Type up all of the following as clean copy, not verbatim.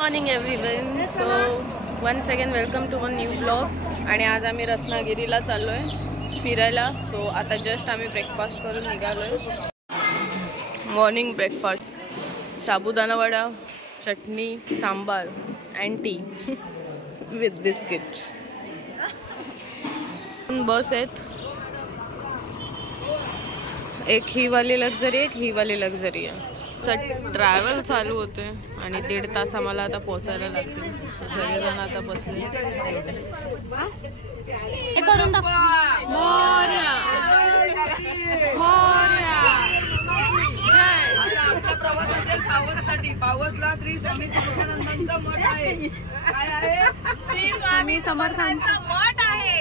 Morning everyone. So once again welcome to one new blog. आणि आज आम्ही रत्नागिरीला चाललो आहे फिरायला. सो आता जस्ट आम्ही ब्रेकफास्ट करून निघालो आहे. Morning breakfast sabudana vada, chutney, sambar and tea with biscuits. बस आहेत, एक ही वाली लक्झरी, एक ही वाली लक्झरी आहे. ट्रॅव्हल चालू होते आणि 1.5 तास आम्हाला आता पोहोचायला लागते. सगळेजण आता बसले. करून स्वामी समर्थांचा मठ आहे.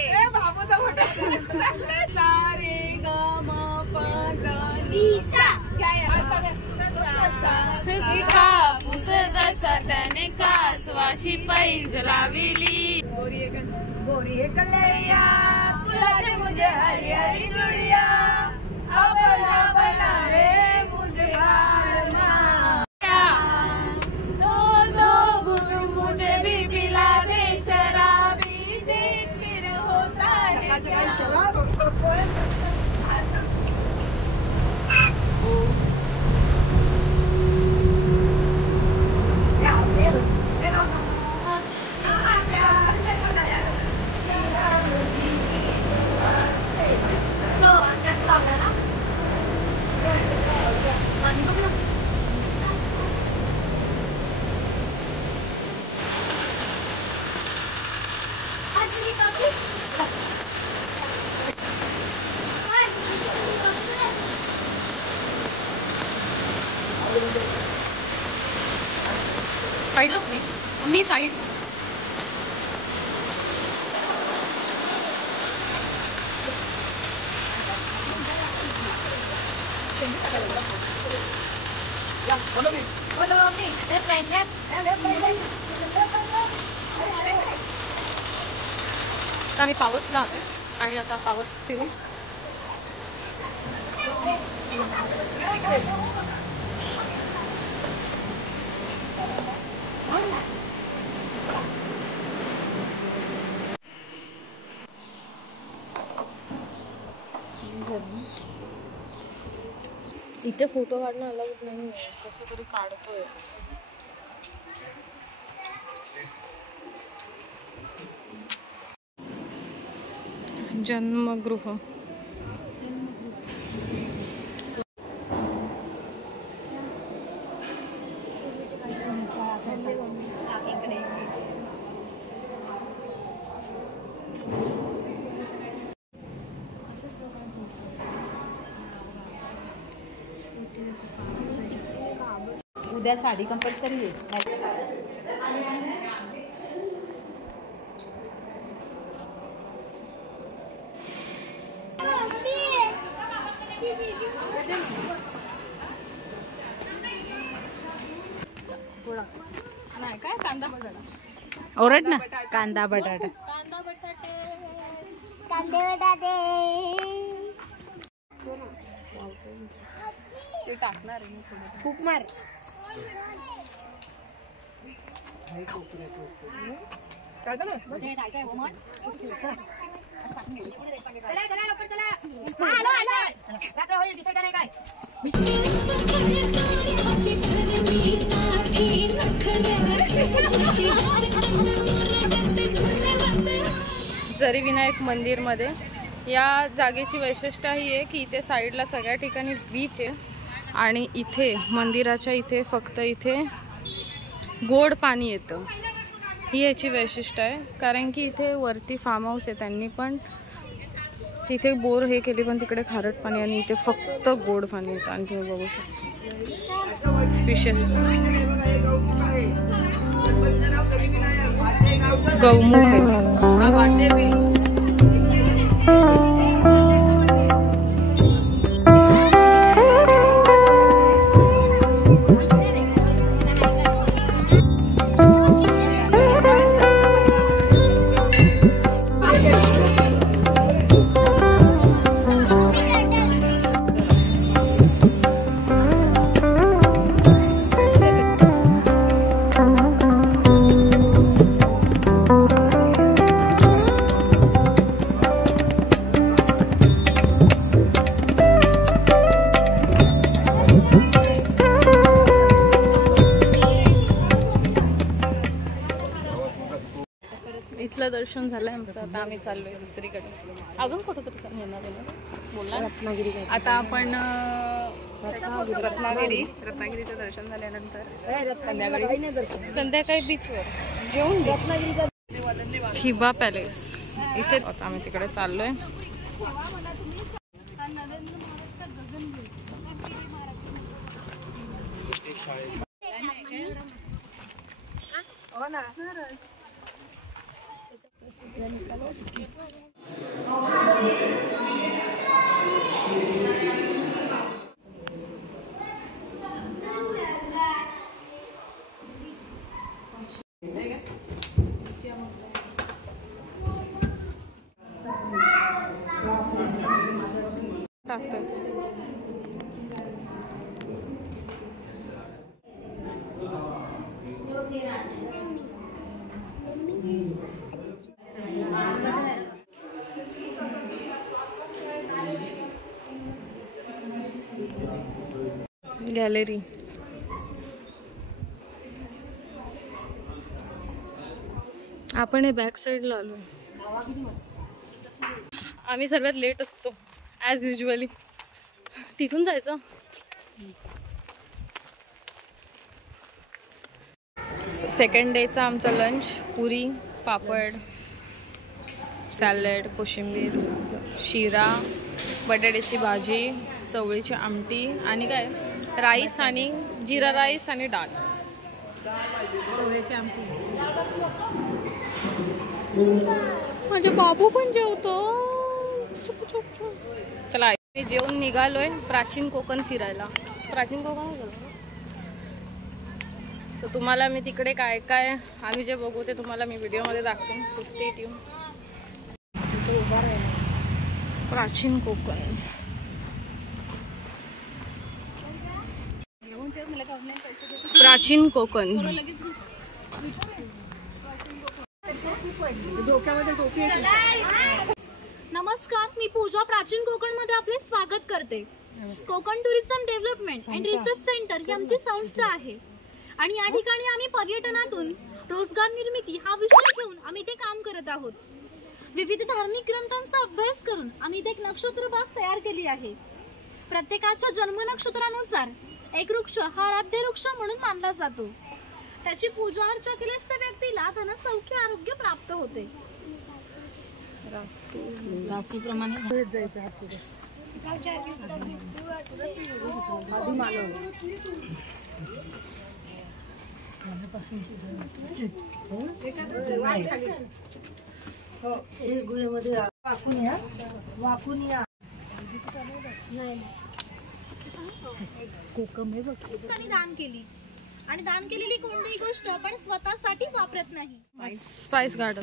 त्याने कासवाशी पैज लाविली. गोरी कलैया तुला मुझे हरी हरी चुड़िया अपना बना रे मुझे दो मुझे भी पिला दे शराबी देख फिर होता है शराब. साइड मी साइड आम्ही पावसला आणि आता पावस फिरू. इथे फोटो काढणं अलाउड नाही आहे, कसं तरी काढतोय. जन्मगृह उद्या साडी कंपल्सरी आहे. नाही काय कांदा बटाटा ओरड ना. कांदा बटाटा ते टाकणार आहे. खूप मार. जरी विनायक मंदिर मध्ये या जागेची वैशिष्ट्य ही आहे की इथे साईडला सगळ्या ठिकाणी बीच आहे आणि इथे मंदिराच्या इथे फक्त इथे गोड पाणी येतं. ही याची वैशिष्ट्य आहे. कारण की इथे वरती फार्म हाऊस आहे, त्यांनी पण तिथे बोर हे केली पण तिकडे खारट पाणी आणि इथे फक्त गोड पाणी येतं. आणि तुम्ही बघू शकता फिशेस. गौमुख आहे. बीचला दर्शन झालंय आमचं. आता आम्ही चाललोय दुसरीकडे. अजून कुठं तरी येणार आहे ना, बोलला रत्नागिरी. आता आपण रत्नागिरीचं दर्शन झाल्यानंतर संध्याकाळी बीचवर जेवून थिबा पॅलेस इथे आता आम्ही तिकडे चाललोय. गॅलरी आपण हे बॅक साईडला आलोय. आम्ही सर्वात लेट असतो ॲज युजली. तिथून जायचं. सेकंड डेचा आमचा लंच पुरी पापड सॅलड कोशिंबीर शिरा बटाट्याची भाजी चवळीची आमटी आणि काय राईस आणि जिरा राईस आणि डाळ. चवळ्याची आमटी. माझे बाबू पण जेवतो. चला मी जेवून निघालोय प्राचीन कोकण फिरायला. प्राचीन कोकण तर तुम्हाला मी तिकडे काय काय आम्ही जे बघू ते तुम्हाला मी व्हिडिओमध्ये दाखवेन. So stay tune. प्राचीन कोकण प्राचीन कोकण. नमस्कार, मी पूजा प्राचीन कोकण मध्ये आपले स्वागत करते. Konkan tourism development and research centre ही आमची संस्था आहे आणि या ठिकाणी आम्ही पर्यटनातून रोजगार निर्मिती हा विषय घेऊन आम्ही ते काम करत आहोत. विविध धार्मिक ग्रंथांचा अभ्यास करून आम्ही एक नक्षत्र बाग तयार केली आहे. प्रत्येकाच्या जन्म नक्षत्रानुसार एक वृक्ष हा आराध्य वृक्ष म्हणून मानला जातो. त्याची पूजा अर्चा केल्यास त्या व्यक्तीला धन सौख्य आरोग्य प्राप्त होते. राशीप्रमाणे जायचं दान केली आणि दान केलेली कोणतीही गोष्ट आपण स्वतःसाठी वापरत नाही. स्पाइस गार्डन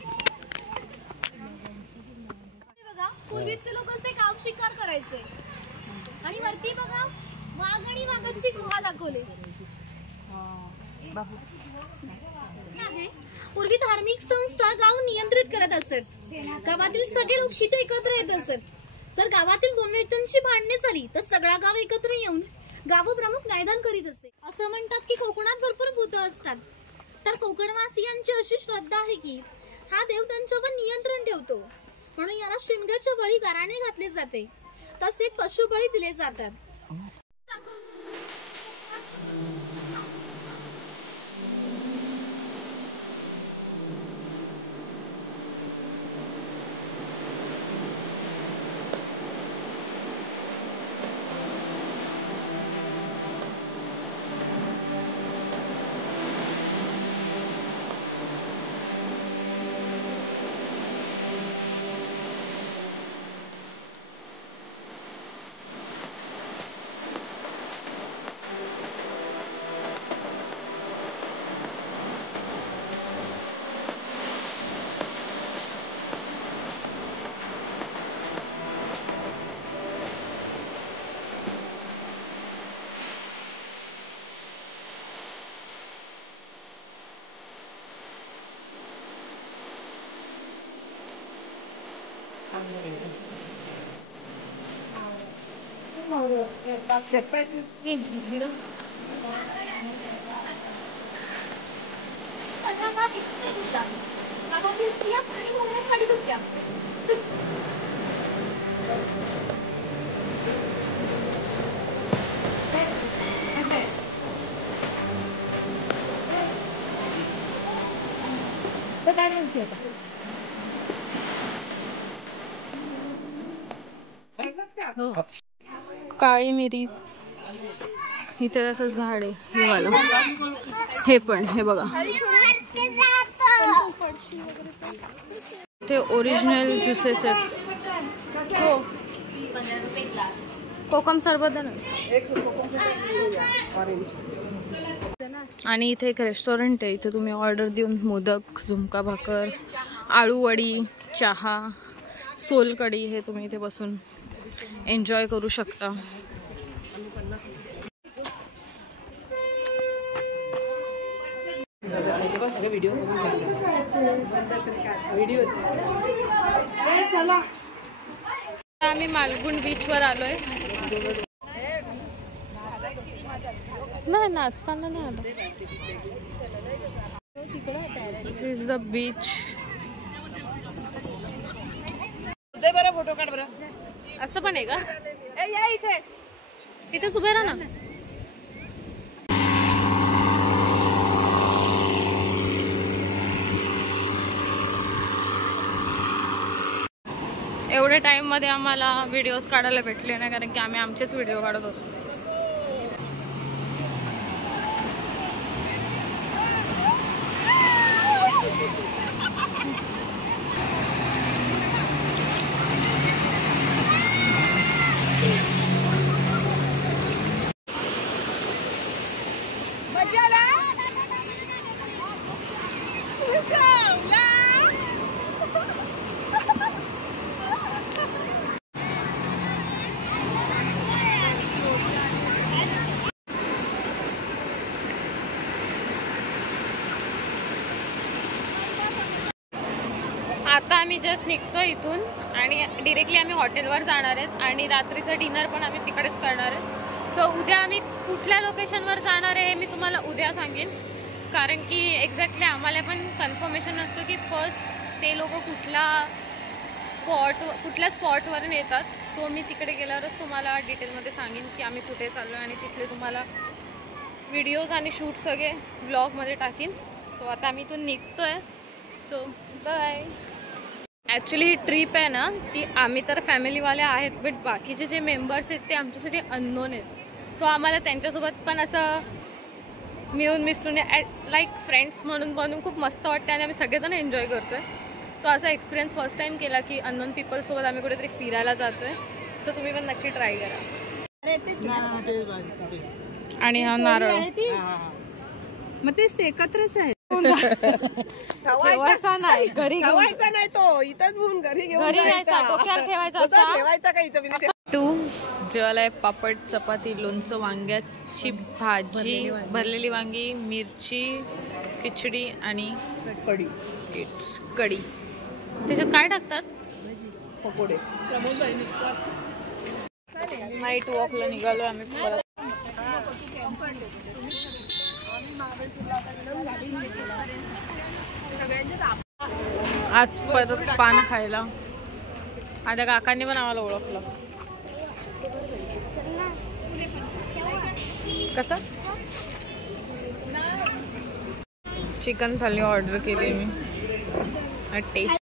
बघा, पूर्वीचे लोक असे गाव शिकार करायचे आणि वरती बघा वाघ आणि वाघाची गुहा दाखवले आहे. पूर्वी धार्मिक संस्था गाव नियंत्रित करत असत. गावातील सगळे लोक इथे एकत्र येत असत. जर गावातील दोन व्यक्तींची भांडणे झाली तर सगळा गाव एकत्र येऊन गाव प्रमुख न्यायदान करीत असे. असं म्हणतात की कोकणात भरपूर भूत असतात. तर कोकणवासियांची अशी श्रद्धा आहे की हा देव त्यांच्यावर नियंत्रण ठेवतो, म्हणून याला शिमग्याच्या बळी गाराणे घातले जाते. तसेच पशुबळी दिले जातात. उचल्या आणि मोहम्मद खाली उचल्या. काळी मिरी इथे त्याचं झाड आहे हे वाला. हे पण हे बघा ते ओरिजिनल ज्युसेस आहेत. हो कोकम सरबत आहे ना. आणि इथे एक रेस्टॉरंट आहे. इथे तुम्ही ऑर्डर देऊन मोदक, झुणका भाकर, आळू वडी, चहा, सोलकढी हे तुम्ही इथे बसून एन्जॉय करू शकता. आम्ही मालगुण बीच वर आलोय. नाही नाचताना नाही आलो. दिस इज द बीच. बरं फोटो काढ बरं. असं पण आहे का? या इथे तिथेच उभे राहा ना. एवढ्या टाइम मध्ये आम्हाला व्हिडिओज काढायला भेटले नाही कारण की आम्ही आमचेच व्हिडिओ काढत होतो. आता आम्ही जस्ट निघतो इथून आणि डिरेक्टली आम्ही हॉटेलवर जाणार आहेत आणि रात्रीचं डिनर पण आम्ही तिकडेच करणार आहे. सो उद्या आम्ही कुठल्या लोकेशनवर जाणार आहे हे मी तुम्हाला उद्या सांगेन कारण की एक्झॅक्टली आम्हाला पण कन्फर्मेशन नसतो की फर्स्ट ते लोक कुठल्या स्पॉटवरून येतात. सो मी तिकडे गेल्यावरच तुम्हाला डिटेलमध्ये सांगेन की आम्ही कुठे चाललो आहे आणि तिथले तुम्हाला व्हिडिओज आणि शूट सगळे ब्लॉगमध्ये टाकीन. सो आता आम्ही इथून निघतो आहे. So bye. ॲक्च्युली ही ट्रिप आहे ना ती आम्ही तर फॅमिलीवाले आहेत बट बाकीचे जे मेंबर्स आहेत ते आमच्यासाठी अननोन आहेत. सो आम्हाला त्यांच्यासोबत पण असं मिळून मिसळून लाईक फ्रेंड्स म्हणून बनून खूप मस्त वाटते आणि आम्ही सगळेजण एन्जॉय करतो आहे. सो असा एक्सपिरियन्स फर्स्ट टाईम केला की अननोन पीपलसोबत आम्ही कुठेतरी फिरायला जातो आहे. सो तुम्ही पण नक्की ट्राय करा. आणि हा नारळ मग तेच ते एकत्रच आहे. ठेवायचा नाही घरी ठेवायचा नाही तो इथंच घेऊन घरी जायचा डोक्यावर ठेवायचा असा. ठेवायचा का इथं. टू जेवायला आहे पापड, चपाती, लोणचं, वांग्याची भाजी, भरलेली वांगी, मिरची, खिचडी आणि कढी. त्याच्यात काय टाकतात? पकोडे. नाईट वॉकला निघालो आम्ही परत. आज परत पान खायला. आता काकांनी पण आम्हाला ओळखलं. कसं चिकन थाली ऑर्डर केली मी. टेस्ट